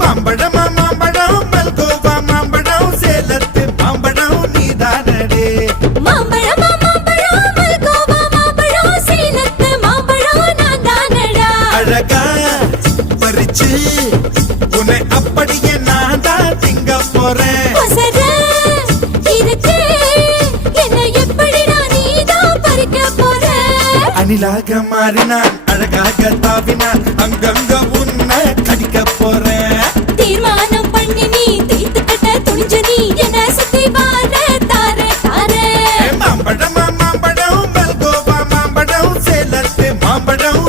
மாம்பழம் மாம்பழம் மல்கோவா மாம்பழம் சேலத்து மாம்பழம் நீதானடே மாம்பழம் மாம்பழம் மல்கோவா மாம்பழம் சேலத்து மாம்பழம் நான் தானடா அழகா பறிச்சு அணிலாக மாறினான் அழகாக தாவினான் அங்கங்க உன்னை கடிக்க போறேன். தீர்மானம் பண்ணி நீ தீர்த்து கட்ட துணிஞ்ச நீ என்ன சுத்தி வாழ தார தார. மாம்பழம் மாம்பழம் மல்கோவா மாம்பழம் சேலத்து மாம்பழம்